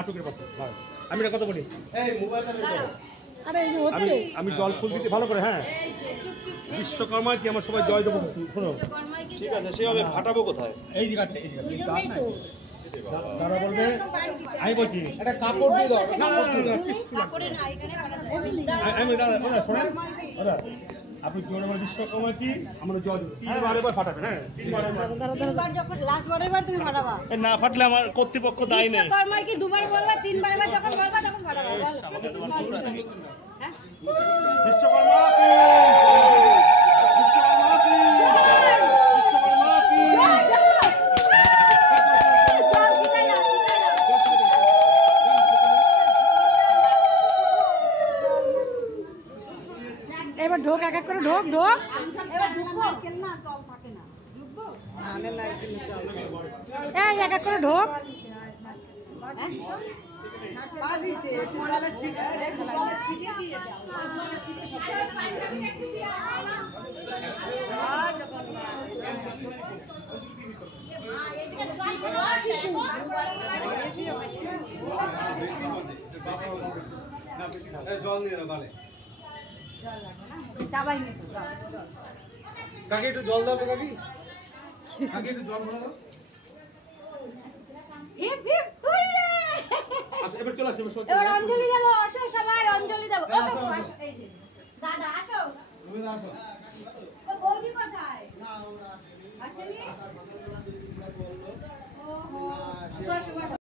আটকের পাশে আমি কত বলি আমি জল ফুল দিতে ভালো করে। হ্যাঁ, বিশ্বকর্মা কি আমার সবাই জয় দেবো। শোনো, ঠিক আছে, সেভাবে ফাটাবো কোথায়? এই জায়গাটা, এই জায়গাটা তারা বলবে আমি বলছি একটা কাপড় দিয়ে দাও। না আমি দাদা শোনেন দাদা, আপনি জোরে বলে বিশ্বকর্মা কি আমরা জয় দেবো। তিনবার ফাটাবেন। হ্যাঁ, তিনবার যখন লাস্ট বারের তুমি ফাটাবা। না ফাটলে আমার কর্তৃপক্ষ দায়ী নেই। বিশ্বকর্মা কি দুবার বলবা, তিনবার যখন বলবা তখন ফাটাবা। হ্যাঁ, বিশ্বকর্মা কি এবার ঢোক, এক এক করে ঢোক ঢোক। এই এক এক করে ঢোক। জল নিয়ে না গালে কাকি, একটু জল দাও তো কাকি। কাকি একটু জল ভরে দাও। এবার চলে আসে, এবার অঞ্জলি দেবো। আসো সবাই অঞ্জলি দেবো। দাদা আসো। বৌদি কোথায়? আসেনি।